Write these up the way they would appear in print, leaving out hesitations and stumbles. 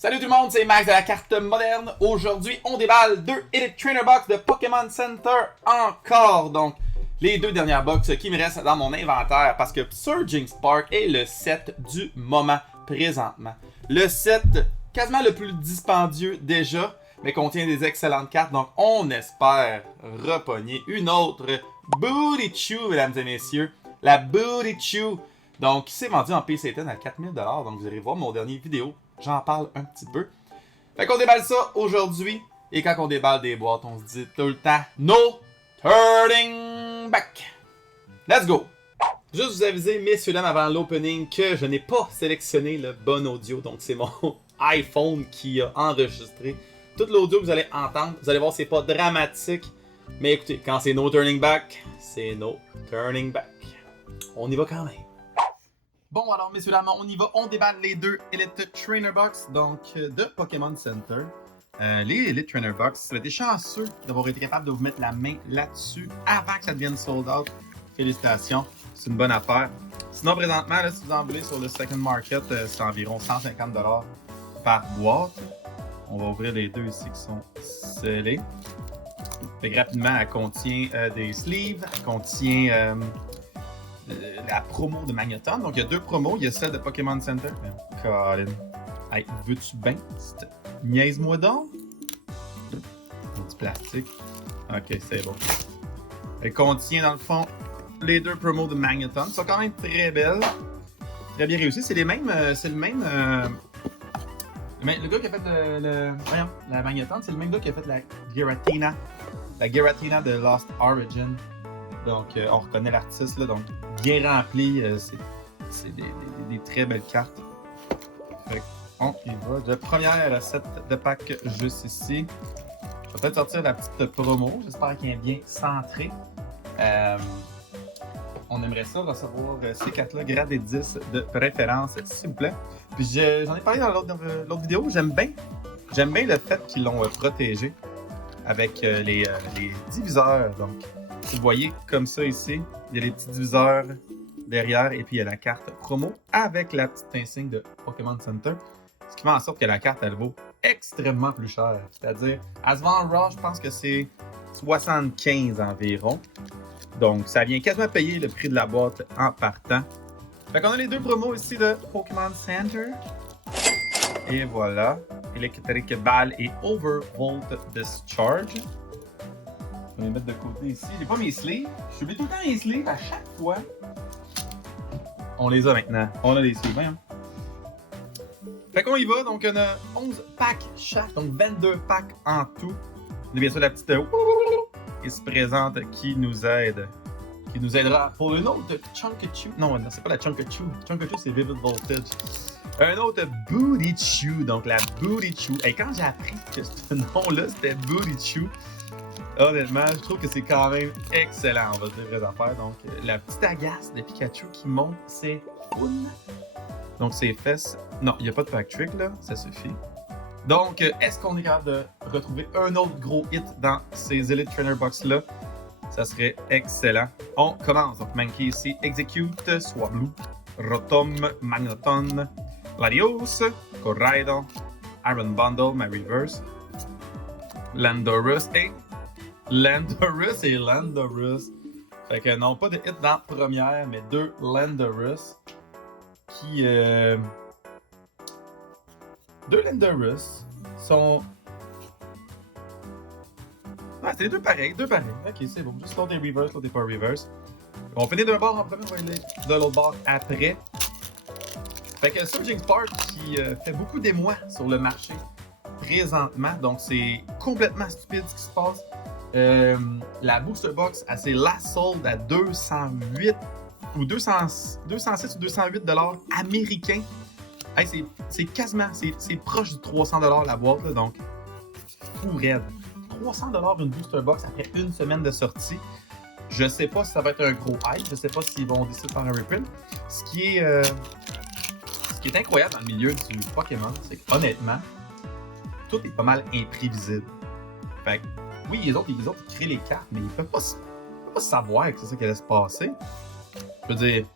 Salut tout le monde, c'est Max de la carte moderne. Aujourd'hui, on déballe deux Elite Trainer Box de Pokémon Center encore. Donc, les deux dernières box qui me restent dans mon inventaire parce que Surging Spark est le set du moment présentement. Le set quasiment le plus dispendieux déjà, mais contient des excellentes cartes. Donc, on espère repogner une autre Booty Chew, mesdames et messieurs. La Booty Chew. Donc, qui s'est vendue en PC10 à 4000$. Donc, vous irez voir mon dernier vidéo. J'en parle un petit peu. Fait qu'on déballe ça aujourd'hui. Et quand on déballe des boîtes, on se dit tout le temps no turning back. Let's go! Juste vous aviser, messieurs dames, avant l'opening, que je n'ai pas sélectionné le bon audio. Donc c'est mon iPhone qui a enregistré tout l'audio que vous allez entendre. Vous allez voir, c'est pas dramatique. Mais écoutez, quand c'est no turning back, c'est no turning back. On y va quand même. Bon alors messieurs dames, on y va, on déballe les deux Elite Trainer Box donc de Pokémon Center. Les Elite Trainer Box, vous avez été chanceux d'avoir été capable de vous mettre la main là-dessus avant que ça devienne sold out. Félicitations, c'est une bonne affaire. Sinon présentement, là, si vous en voulez sur le Second Market, c'est environ 150$ par boîte. On va ouvrir les deux ici qui sont scellés. Fait que rapidement, elle contient des sleeves, elle contient la promo de Magneton. Donc, il y a deux promos. Il y a celle de Pokémon Center. Colin. Hey, veux-tu bien? Niaise-moi donc. Un petit plastique. Ok, c'est bon. Elle contient, dans le fond, les deux promos de Magneton. Ils sont quand même très belles. Très bien réussis. C'est les mêmes... c'est le même... le gars qui a fait voyons, la Magneton, c'est le même gars qui a fait la Giratina. La Giratina de Lost Origin. Donc, on reconnaît l'artiste, là, donc bien rempli. C'est des très belles cartes. Fait on y va. De première set de pack juste ici. Je vais peut-être sortir la petite promo. J'espère qu'elle est bien centrée. On aimerait ça recevoir ces cartes-là gradées 10 de préférence, s'il vous plaît. Puis j'en ai parlé dans l'autre vidéo. J'aime bien le fait qu'ils l'ont protégé avec les diviseurs. Donc, vous voyez comme ça ici, il y a les petits diviseurs derrière et puis il y a la carte promo avec la petite insigne de Pokémon Center. Ce qui fait en sorte que la carte, elle vaut extrêmement plus cher. C'est-à-dire, elle se vend en raw, je pense que c'est 75 environ. Donc, ça vient quasiment payer le prix de la boîte en partant. Fait qu'on a les deux promos ici de Pokémon Center. Et voilà. Électrique Balle et Overvolt Discharge. Je vais les mettre de côté ici. J'ai pas mes sleeves. Je oublie tout le temps les sleeves à chaque fois. On les a maintenant. On a les sleeves, voyons. Fait qu'on y va. Donc, on a 11 packs chaque. Donc, 22 packs en tout. On a bien sûr la petite qui se présente, qui nous aide. Qui nous aidera pour une autre Chunkachu. Non, c'est pas la Chunkachu. Chunkachu, c'est Vivid Voltage. Un autre Booty Chew. Donc, la Booty Chew. Et quand j'ai appris que ce nom-là, c'était Booty Chew, honnêtement, je trouve que c'est quand même excellent, on va dire les affaires. Donc, la petite agace de Pikachu qui monte ses founes. Donc, ses fesses. Non, il n'y a pas de pack trick là, ça suffit. Donc, est-ce qu'on est capable de retrouver un autre gros hit dans ces Elite Trainer Box là? Ça serait excellent. On commence. Donc, manqué ici Execute, Swablu, Rotom, Magneton, Larios, Corraido, Iron Bundle, my reverse, Landorus et Landorus. Fait que non, pas de hit dans la première, mais deux Landorus. Deux Landorus sont... Ah, c'est les deux pareils. Ok, c'est bon. Juste l'autre est reverse, l'autre est pas reverse. On finit d'un bord en premier, on va aller de l'autre bord après. Fait que Surging Spark qui fait beaucoup d'émoi sur le marché présentement. Donc c'est complètement stupide ce qui se passe. La Booster Box, elle s'est last sold à 208 ou 206 ou 208 $ américains. Hey, c'est quasiment, c'est proche de 300 $ la boîte, là, donc fou raide. 300 $ une Booster Box après une semaine de sortie. Je sais pas si ça va être un gros hype, je sais pas s'ils vont décider de faire un reprint. Ce qui est incroyable dans le milieu du Pokémon, c'est qu'honnêtement, tout est pas mal imprévisible. Fait que, oui, les autres ils créent les cartes, mais ils peuvent pas savoir que c'est ça qui allait se passer. Je veux dire,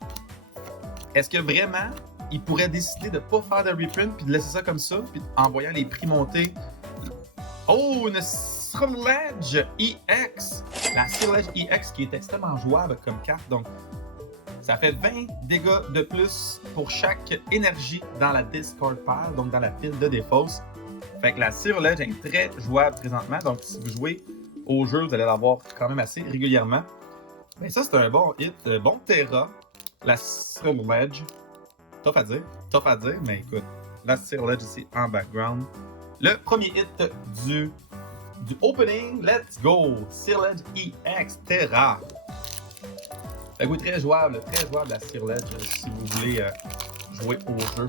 est-ce que vraiment il pourrait décider de ne pas faire de reprint puis de laisser ça comme ça, puis en voyant les prix monter. Oh, une Ceruledge EX! La Ceruledge EX qui est extrêmement jouable comme carte, donc ça fait 20 dégâts de plus pour chaque énergie dans la discard pile, donc dans la pile de défausse. Fait que la Ceruledge est très jouable présentement, donc si vous jouez au jeu, vous allez l'avoir quand même assez régulièrement. Ben ça, c'est un bon hit, bon Terra, la Ceruledge. Tough à dire, mais écoute, la Ceruledge ici en background. Le premier hit du opening, let's go! Ceruledge EX Terra. Fait que oui, très jouable la Ceruledge si vous voulez jouer au jeu.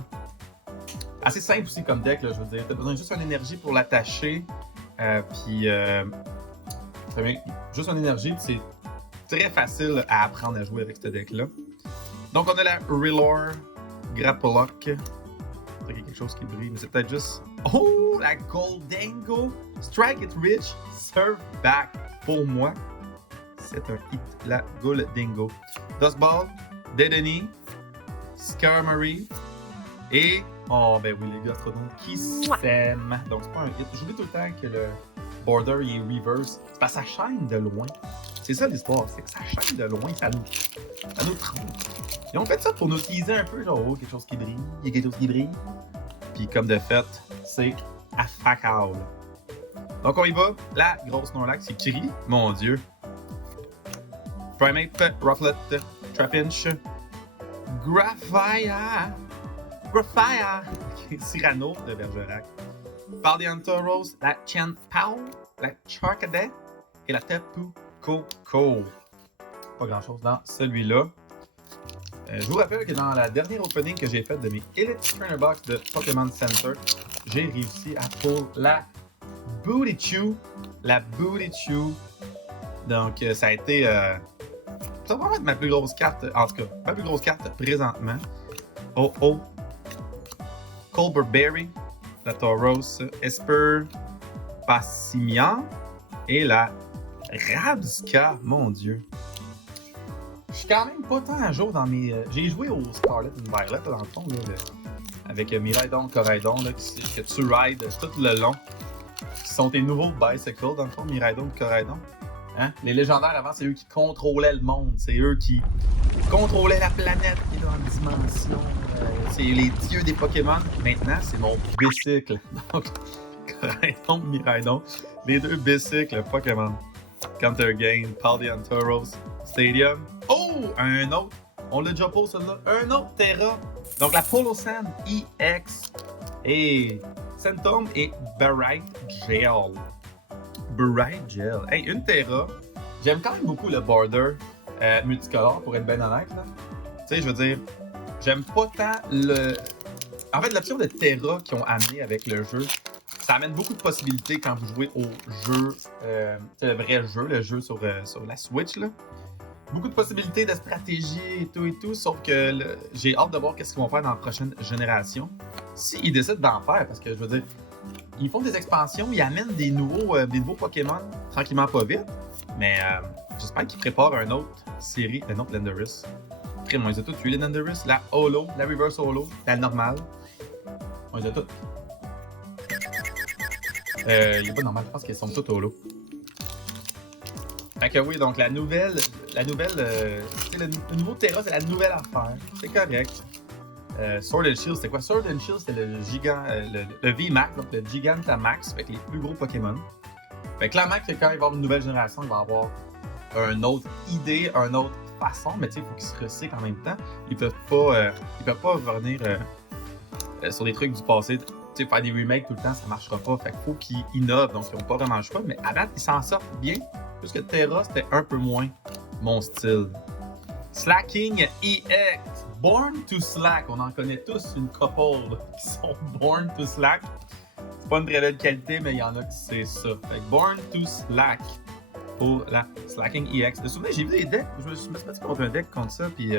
Assez simple aussi comme deck, là, je veux dire. T'as besoin juste d'une énergie pour l'attacher, puis juste une énergie, puis c'est très facile à apprendre à jouer avec ce deck-là. Donc on a la Relore Grapplock. Il y a quelque chose qui brille, mais c'est peut-être juste... Oh, la Gholdengo! Strike it rich, serve back. Pour moi, c'est un hit, la Gholdengo. Dustball, Dedenne, Skarmory et... Oh, ben oui, les gars, astronautes qui s'aiment. Donc, c'est pas un hit. J'oublie tout le temps que le border il est reverse. C'est parce que ça shine de loin. C'est ça l'histoire, c'est que ça shine de loin, ça nous trompe. Et on fait ça pour nous teaser un peu, genre, oh, quelque chose qui brille, il y a quelque chose qui brille. Puis comme de fait, c'est à fuck all. Donc on y va, la grosse Snorlax, c'est Kiri, mon dieu. Primeape, Rufflet, Trapinch, Graphia, Cyrano de Bergerac, Paldeanthorus, la Chien-Pao, la Charcadet et la Tapu Koko. Pas grand chose dans celui-là. Je vous rappelle que dans la dernière opening que j'ai faite de mes Elite Trainer Box de Pokémon Center, j'ai réussi à pull la Bootychew. La Bootychew. Donc, ça a été... ça va vraiment être ma plus grosse carte, en tout cas, ma plus grosse carte présentement. Oh. Colbur Berry, la Tauros, Esper, Passimian et la Rabsca, mon dieu. Je suis quand même pas tant à jour dans mes... J'ai joué au Scarlet and Violet, dans le fond, là, avec Miraidon, Coraidon, là, que tu rides tout le long. Qui sont tes nouveaux bicycles, dans le fond, Miraidon et Coraidon. Hein? Les légendaires, avant, c'est eux qui contrôlaient le monde. C'est eux qui contrôlaient la planète qui est dans la dimension. C'est les dieux des Pokémon. Maintenant, c'est mon bicycle. Donc, Coraidon, Miraidon, les deux bicycles Pokémon. Counter Gain, Paldeanthorus, Stadium. Oh! Un autre. On l'a déjà posé celui-là. Un autre Terra. Donc la Polo Sand EX. Et Centum et Bright Gel. Bright Gel. Hey, une Terra. J'aime quand même beaucoup le border multicolore, pour être bien honnête. Tu sais, je veux dire, j'aime pas tant le... En fait, l'option de Terra qu'ils ont amené avec le jeu, ça amène beaucoup de possibilités quand vous jouez au jeu, le vrai jeu, le jeu sur la Switch, là. Beaucoup de possibilités de stratégie et tout, sauf que j'ai hâte de voir qu'est-ce qu'ils vont faire dans la prochaine génération. S'ils décident d'en faire, parce que je veux dire, ils font des expansions, ils amènent des nouveaux Pokémon, tranquillement pas vite, mais j'espère qu'ils préparent une autre série, un autre Landorus. Après, moi, ils ont tous tué les Landorus, la Holo, la Reverse Holo, la normale. Moi, ils ont toutes. Il n'y a pas de normal, je pense qu'elles sont toutes Holo. Fait que oui, donc la nouvelle, le nouveau Terra, c'est la nouvelle affaire. C'est correct. Sword and Shield, c'était quoi? Sword and Shield, c'était le gigant, le VMAX, donc le Gigantamax, avec les plus gros Pokémon. Fait que clairement que quand il va y avoir une nouvelle génération, il va y avoir une autre idée, une autre façon, mais tu sais, il faut qu'ils se recyclent en même temps. Ils peuvent pas revenir sur des trucs du passé. Tu sais, faire des remakes tout le temps, ça marchera pas. Fait qu'il faut qu'ils innovent, donc ils n'ont pas vraiment le choix. Mais à date, ils s'en sortent bien. Puisque Terra, c'était un peu moins mon style. Slacking EX. Born to Slack. On en connaît tous une couple qui sont Born to Slack. C'est pas une très belle qualité, mais il y en a qui c'est ça. Fait que Born to Slack pour la Slacking EX. Vous vous souvenez, j'ai vu des decks. Je me suis battu contre un deck contre ça. Puis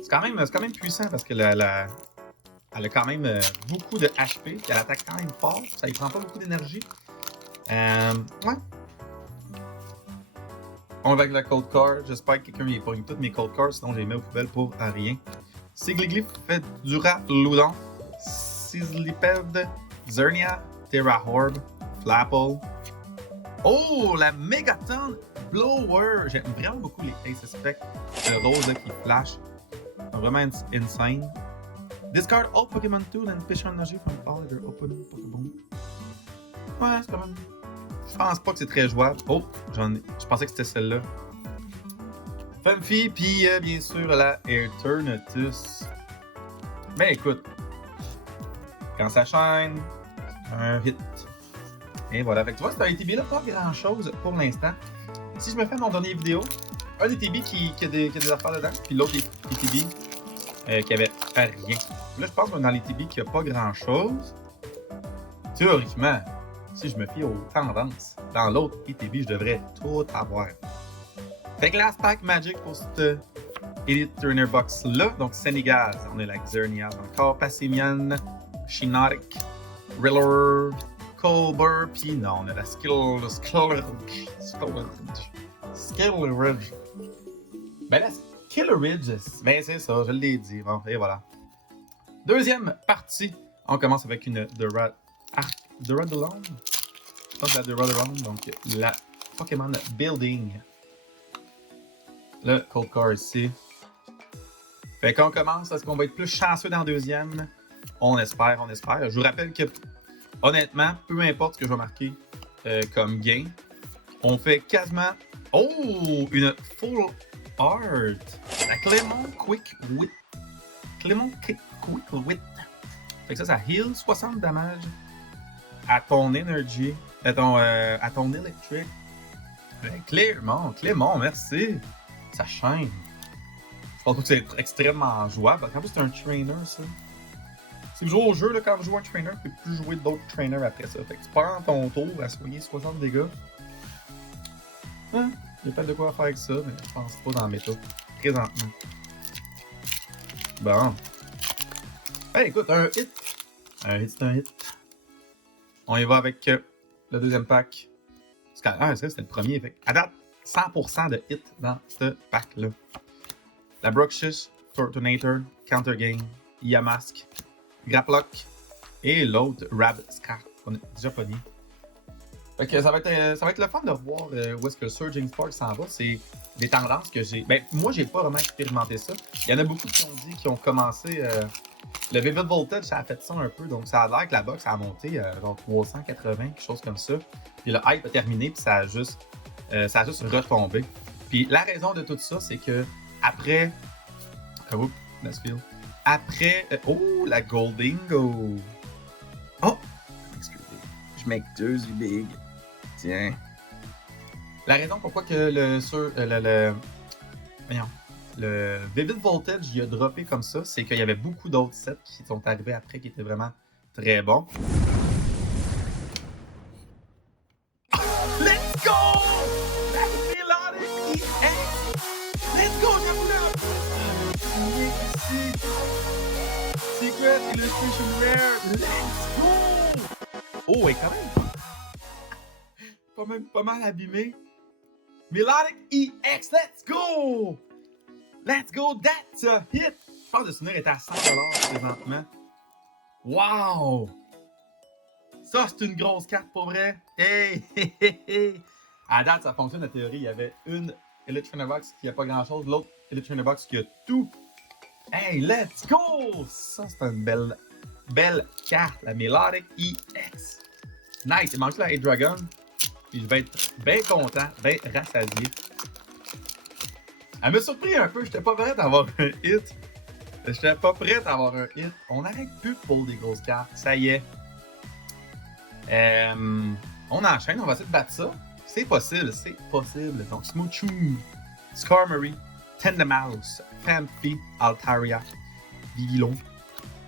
c'est quand même puissant parce que elle a quand même beaucoup de HP. Puis elle attaque quand même fort. Ça ne prend pas beaucoup d'énergie. Ouais. On va avec la Cold Card. J'espère que quelqu'un y pogne toutes mes Cold Cards, sinon je les mets aux poubelles pour rien. Duraludon, Sizzliped, Zernia, Terrahorb, Flapple. Oh, la Megaton Blower! J'aime vraiment beaucoup les Ace Spec. Le rose là, qui flash. Vraiment insane. Discard all Pokémon Tool and Fish Energy from all other open Pokéball. Ouais, c'est quand même. Je pense pas que c'est très jouable. Oh, je pensais que c'était celle-là. Funfi, puis bien sûr la Eternatus. Ben écoute, quand ça shine, un hit. Et voilà, avec tu vois, c'est un ETB là, pas grand chose pour l'instant. Si je me fais mon dernier vidéo, un ETB qui a des affaires dedans, puis l'autre ETB qui avait rien. Là, je pense que dans l'ETB qui a pas grand chose, théoriquement, si je me fie aux tendances, dans l'autre ETB, je devrais tout avoir. Fait que last pack Magic pour cette Elite Trainer Box là. Donc Sénégal, on a la Xerneas encore, Passimian, Shiinotic, Riller, Colbur, puis non, on a la Skilleridge. Ben la Skilleridge, ben c'est ça, je l'ai dit. Bon, et voilà. Deuxième partie, on commence avec une Duraludon. Je pense que la Duraludon, donc la Pokémon Building. Le Cold Car ici. Fait qu'on commence, est-ce qu'on va être plus chanceux dans le deuxième? On espère, on espère. Je vous rappelle que, honnêtement, peu importe ce que je vais marquer comme gain, on fait quasiment... Oh! Une Full Art! La Clément Quick Wit. Clément Quick Wit. Fait que ça heal 60 damage à ton Energy, à ton Electric. Clément, merci! Ça chaîne. Je pense que c'est extrêmement jouable. En plus, c'est un trainer, ça. Si vous jouez au jeu, là, quand vous jouez un trainer, vous pouvez plus jouer d'autres trainers après ça. Fait que tu prends ton tour à soigner 60 dégâts. Hein? Il y a pas de quoi faire avec ça, mais je pense pas dans le méta. Présentement. Bon. Ben écoute, un hit. Un hit, c'est un hit. On y va avec le deuxième pack. Ah, ça, c'était le premier. Fait à date, 100% de hit dans ce pack-là. La Bruxish, Fortunator, Counter Game, Yamask, Graplock et l'autre Rabscat qu'on a déjà pogné. Fait que ça va être le fun de voir où est-ce que le Surging Spark s'en va. C'est des tendances que j'ai. Ben, moi, j'ai pas vraiment expérimenté ça. Il y en a beaucoup qui ont dit qu'ils ont commencé. Le Vivid Voltage, ça a fait ça un peu. Donc, ça a l'air que la box a monté genre 380, quelque chose comme ça. Puis le hype a terminé, puis ça a juste retombé. Puis la raison de tout ça, c'est que après. Oh, Nashville. Après. Oh, la Goldingo. Oh! Excusez. Je m'excuse, big. Tiens. La raison pourquoi que le Vivid Voltage il a droppé comme ça, c'est qu'il y avait beaucoup d'autres sets qui sont arrivés après qui étaient vraiment très bons. Let's go! That's Melodic EX! Let's go, Secret Illustration Rare! Let's go! Oh, et quand même pas mal abîmé. Melodic EX, let's go! Let's go, that's a hit! Je pense que le souvenir est à 100$ présentement. Wow! Ça, c'est une grosse carte pour vrai. Hey, hey, hey, hey! À date, ça fonctionne la théorie. Il y avait une Elite Trainer Box qui a pas grand chose, l'autre Elite Trainer Box qui a tout. Hey, let's go! Ça, c'est une belle carte, la Melodic EX. Nice! Il manque la Hydreigon. Puis je vais être bien content, bien rassasié. Elle m'a surpris un peu, j'étais pas prêt d'avoir un hit. J'étais pas prêt d'avoir un hit. On n'arrête plus de pull des grosses cartes, ça y est. On enchaîne, on va essayer de battre ça. C'est possible, c'est possible. Donc Smoochoo, Skarmory, Tendamaus, Pampi, Altaria, Vivillon,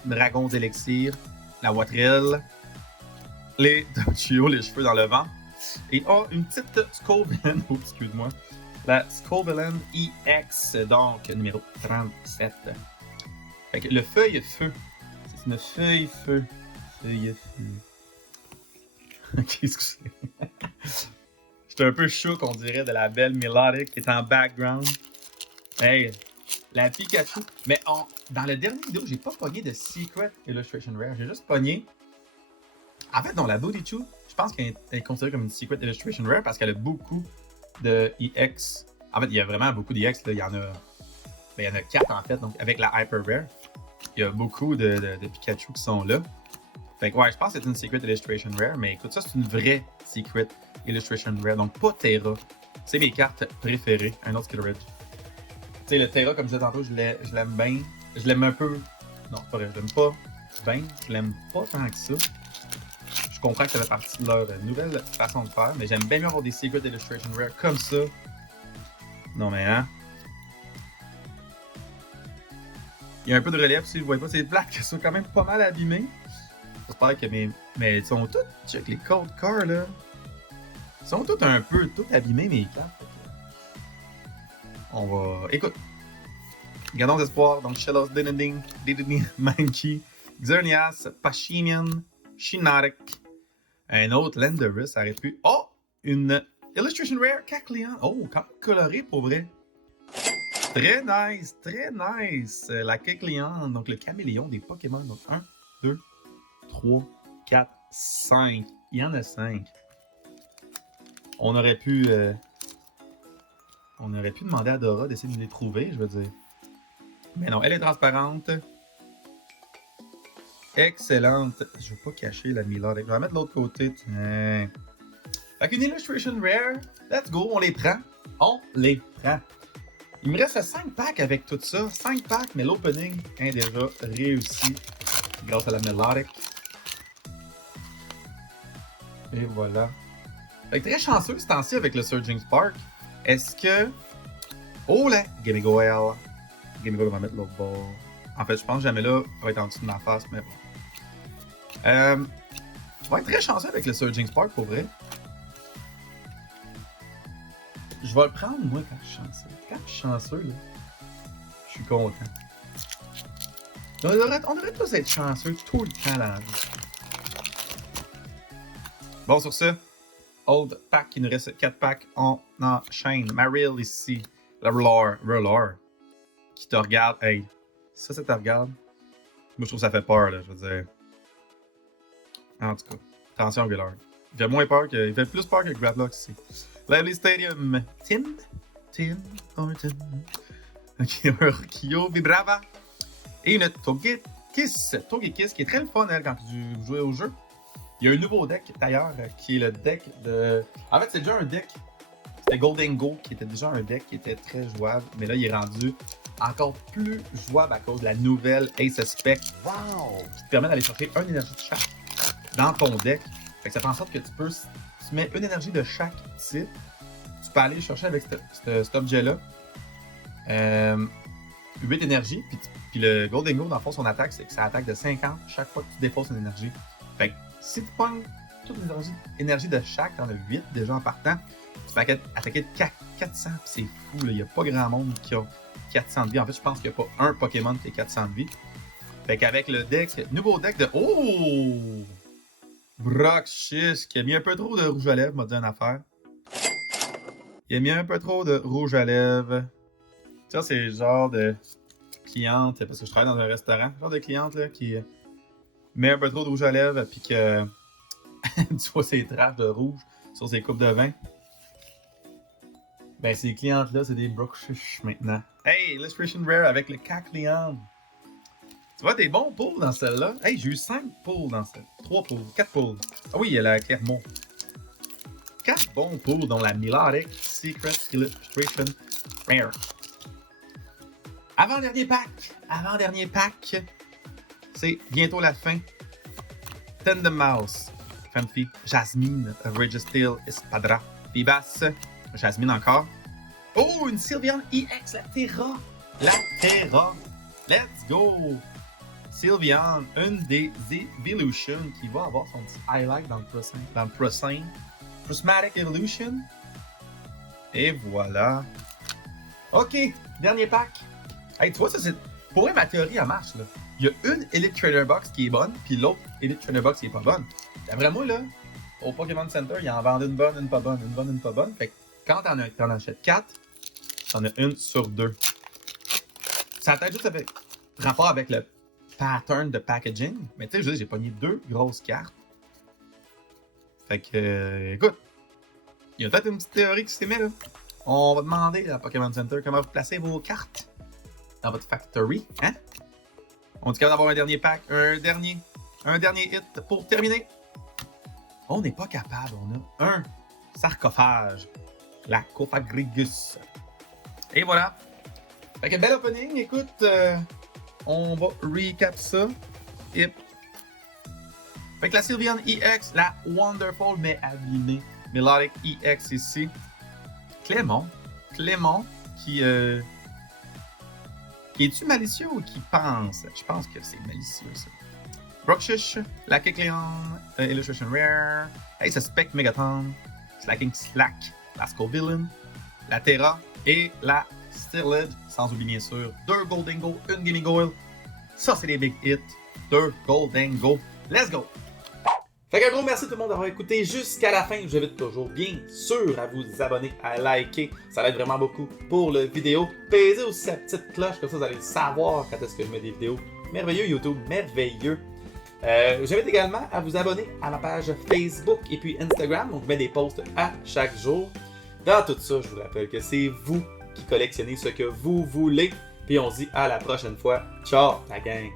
Dragons d'Élixir, la Watrel, les Dochio, les cheveux dans le vent. Et une petite Scovillain, oh, excuse-moi, la Scovillain EX, donc numéro 37. Fait que le feuille-feu, c'est une feuille-feu. Feuille-feu. Ok, excusez. J'étais un peu choqué, on dirait, de la belle Melodic qui est en background. Hey, La Pikachu. Mais dans le dernier vidéo, j'ai pas pogné de Secret Illustration Rare. J'ai juste pogné... En fait, non, la Bodichu, je pense qu'elle est considérée comme une Secret Illustration Rare parce qu'elle a beaucoup de EX. En fait, il y a vraiment beaucoup d'EX. Il y en a... Ben, il y en a 4 en fait. Donc, avec la Hyper Rare, il y a beaucoup de Pikachu qui sont là. Fait que ouais, je pense que c'est une Secret Illustration Rare. Mais écoute, ça, c'est une vraie Secret Illustration Rare. Donc, pas Terra. C'est mes cartes préférées. Un autre Skill Ridge. Tu sais, le Terra, comme je disais tantôt, je l'aime bien. Je l'aime un peu. Non, c'est pas vrai, je l'aime pas bien. Je l'aime pas tant que ça. Je comprends que ça fait partie de leur nouvelle façon de faire, mais j'aime bien mieux avoir des Secret Illustration Rare comme ça. Non, mais hein. Il y a un peu de relief, si vous voyez pas, ces plaques qui sont quand même pas mal abîmées. J'espère que mes. Mais ils sont toutes. Check les Cold Cards là. Ils sont tous un peu abîmés, mes cartes. On va. Écoute. Gardons d'espoir. Donc, Shellos, Dinading, Mankey, Xerneas, Pachimian, Shiinotic. Un autre Landorus, ça aurait pu. Oh! Une Illustration Rare Kecleon. Oh, quand même coloré pour vrai. Très nice, très nice. La Kecleon, donc le caméléon des Pokémon. Donc 1, 2, 3, 4, 5. Il y en a 5. On aurait pu demander à Dora d'essayer de les trouver, je veux dire. Mais non, elle est transparente. Excellente. Je veux pas cacher la Milotic. Je vais la mettre de l'autre côté. Tiens. Fait qu'une Illustration Rare. Let's go, on les prend. On les prend. Il me reste 5 packs avec tout ça. 5 packs, mais l'opening est déjà réussi grâce à la Milotic. Et voilà. Fait que très chanceux ce temps-ci avec le Surging Spark. Est-ce que... Oh là! Gimmighoul. Gimmighoul va mettre l'autre bord. En fait, je pense que jamais là va être en dessous de ma face, mais bon. On va être très chanceux avec le Surging Spark pour vrai. Je vais le prendre moi quand je suis chanceux. Quand je suis chanceux, là, je suis content. On devrait tous être chanceux tout le temps là. Bon, sur ce, Old Pack, il nous reste 4 packs. On enchaîne. Marill ici. La Rollor. Qui te regarde. Hey, ça te regarde. Moi, je trouve que ça fait peur, là. Je veux dire. En tout cas, attention, Rollor. Il fait moins peur que. Il fait plus peur que Gravlox ici. Lively Stadium. Tim Horton. Ok, un Rukio Vibrava. Et une Togekiss. Togekiss qui est très le fun, elle, quand vous jouez au jeu. Il y a un nouveau deck d'ailleurs qui est le deck de. En fait, c'est déjà un deck. C'était Golden Go qui était déjà un deck qui était très jouable. Mais là, il est rendu encore plus jouable à cause de la nouvelle Ace Spec. Wow! Qui te permet d'aller chercher une énergie de chaque dans ton deck. Fait que ça fait en sorte que tu mets une énergie de chaque type. Tu peux aller le chercher avec cet objet-là. 8 énergies. Puis le Golden Go, dans le fond, son attaque, c'est que ça attaque de 50 chaque fois que tu déposes une énergie. Fait que si tu pognes toute l'énergie de chaque, t'en as 8 déjà en partant, tu peux attaquer de 400, puis c'est fou, il n'y a pas grand monde qui a 400 de vie. En fait, je pense qu'il n'y a pas un Pokémon qui a 400 de vie. Fait qu'avec le nouveau deck de... Oh! Brock Shish, qui a mis un peu trop de rouge à lèvres, m'a dit une affaire. Il a mis un peu trop de rouge à lèvres. Ça, c'est le genre de cliente, parce que je travaille dans un restaurant, le genre de cliente là, qui met un peu trop de rouge à lèvres, puis que tu vois ses traces de rouge sur ses coupes de vin. Ben, ces clientes-là, c'est des Brockshish maintenant. Hey, Illustration Rare avec le Kecleon. Tu vois, des bons pulls dans celle-là. Hey, j'ai eu 5 pulls dans celle-là. 3 pulls, 4 pulls. Ah oui, il y a la Clermont. 4 bons pulls, dont la Milotic Secret Illustration Rare. Avant-dernier pack. C'est bientôt la fin. Tandemaus, Fanfi, Jasmine, Registeel, Espadra, Vivas, Jasmine encore. Oh, une Sylveon EX, la Terra. Let's go. Sylveon, une des Evolution qui va avoir son petit highlight dans le Prismatic Evolution. Et voilà. Ok, dernier pack. Hey, tu vois, ça c'est. Pour vrai, ma théorie, elle marche, là. Il y a une Elite Trainer Box qui est bonne, puis l'autre Elite Trainer Box qui est pas bonne. D'après moi, là, au Pokémon Center, ils en vendent une bonne, une pas bonne, une bonne, une pas bonne. Fait que quand t'en achètes 4, t'en as une sur 2. ça a peut-être juste avec rapport avec le pattern de packaging. Mais tu sais, je veux dire, j'ai pogné 2 grosses cartes. Fait que, écoute, il y a peut-être une petite théorie qui s'est mise là. On va demander à Pokémon Center comment vous placez vos cartes dans votre factory, hein? On dit qu'il va avoir un dernier pack, un dernier hit pour terminer. On n'est pas capable, on a un sarcophage, la Cofagrigus. Et voilà. Fait que bel opening, écoute, on va recap ça. Yep. Fait que la Sylveon EX, la Wonderful mais abîmée Melodic EX ici. Clément qui est-tu malicieux ou qui pense? Je pense que c'est malicieux ça. Broxshish, la Kecleon, Illustration Rare, Ace Spec Megaton, Slacking Slack, la Scovillain, la Terra et la Steelhead, sans oublier bien sûr 2 Gholdengo, une Gimmighoul. Ça c'est les big hits, 2 Gholdengo. Let's go! Fait qu'un gros merci tout le monde d'avoir écouté jusqu'à la fin. Je vous invite toujours bien sûr à vous abonner, à liker. Ça aide vraiment beaucoup pour la vidéo. Pesez aussi la petite cloche, comme ça vous allez savoir quand est-ce que je mets des vidéos. Merveilleux YouTube, merveilleux. J'invite également à vous abonner à ma page Facebook et puis Instagram. Donc je mets des posts à chaque jour. Dans tout ça, je vous rappelle que c'est vous qui collectionnez ce que vous voulez. Puis on se dit à la prochaine fois. Ciao la gang!